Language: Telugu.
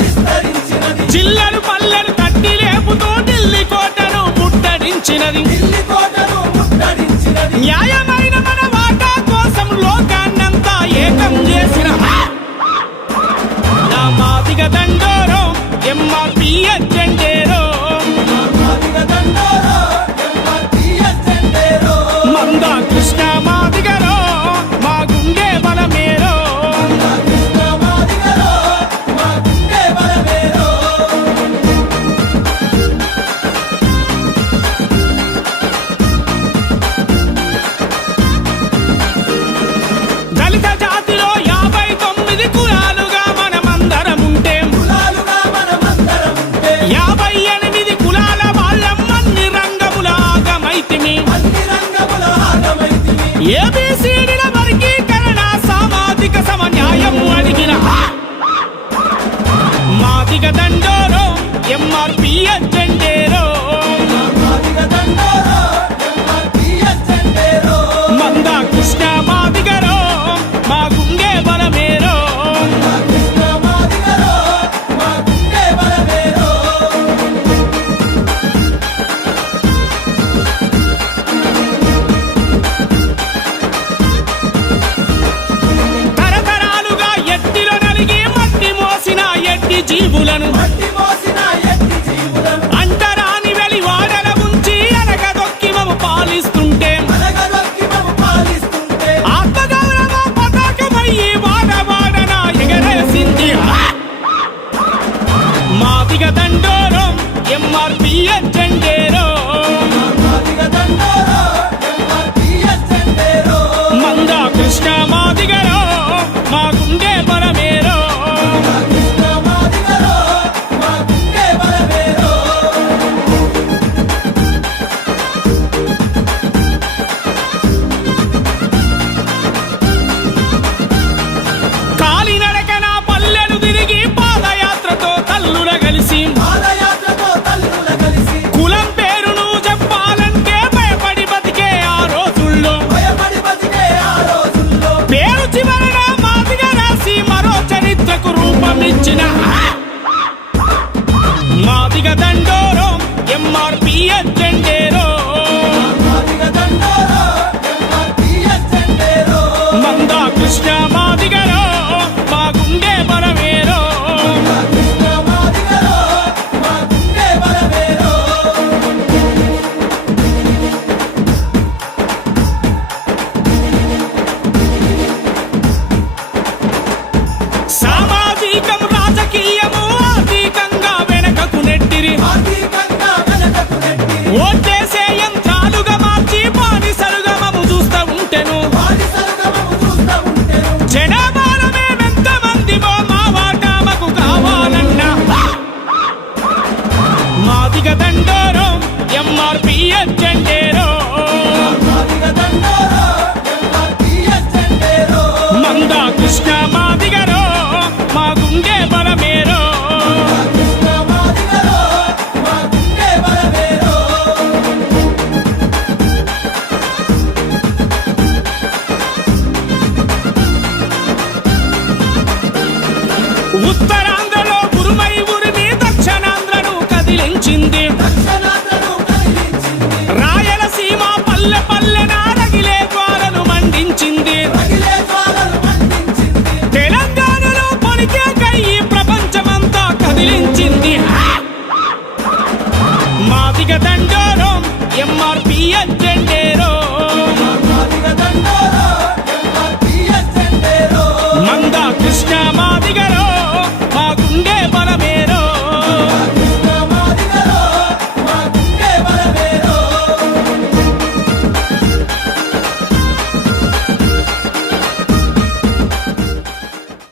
విస్తరించినది. జిల్లలు పల్లెలు తట్టి లేపుతూ ఢిల్లీ కోటను ముట్టడించినది. న్యాయమైన మన వాటా కోసం లోకాన్నంతా ఏకం చేసిన నా మాదిగ దండోరో ఎంఆర్‌పీఎస్ జెండేరో. మంద కృష్ణ మాదిగరో మా గుండె బలమేరో. దళిత జాతిలో 59 కులాలుగా మనమందరం ఉంటే 58 కులాల వాళ్ళం అన్ని రంగముల ఆగమైతిమి. ఏబిసిడిల వర్గీకరణ సామాజిక సమన్యాయం అడిగిన మాదిగ దండోరో ఎంఆర్‌పీఎస్ జెండేరో. మంద కృష్ణ మాదిగరో మా గుండె బలమేరో. తరతరాలుగా ఎట్టిలో నలిగి మట్టి మోసిన ఎట్టి జీవులను అంటరాని వెలి వాడల ఉంచి అనగదొక్కి మము పాలిస్తుంటే ఆత్మగౌరవ పతాకమయ్యి వాడవాడన ఎగరేసింది మాదిగ దండోరో ఎంఆర్‌పీఎస్ జెండేరో. మంద కృష్ణ మాదిగరో మా గుండె బలమేరో. కాలినడకన పల్లెలు తిరిగి పాదయాత్రతో తల్లుల కలిసి కులం పేరును చెప్పాలంటే భయపడి బతికే ఆ రోజుల్లో పేరు చివరన మాదిగ రాసి మరో చరిత్రకు రూపమిచ్చిన మాదిగ దండోరో ఎంఆర్‌పీఎస్ జెండేరో. మంద కృష్ణ మాదిగరో మా గుండె బలమేరో. సామాజికం రాజకీయము ఆర్థికంగా వెనకకు నెట్టిరి. ఓటేసే యంత్రాలుగా మార్చి బానిసలుగా మము చూస్తూ ఉంటెను. జనాభాలో మేమెంతమందిమో మా వాటా మాకు కావాలన్నా మాదిగ దండోరో ఎంఆర్‌పీఎస్ జెండేరో. మంద కృష్ణ మాదిగరో మా గుండె బలమేరో. ఉత్తరాంధ్రలో ఉరుమై ఉరిమి దక్షిణాంధ్రను కదిలించింది. రాయలసీమ పల్లె పల్లెన రగిలే జ్వాలలు మండించింది. తెలంగాణలో పొలికే కయ్యి ప్రపంచమంతా కదిలించింది. మాదిగ దండోరో ఎంఆర్‌పీఎస్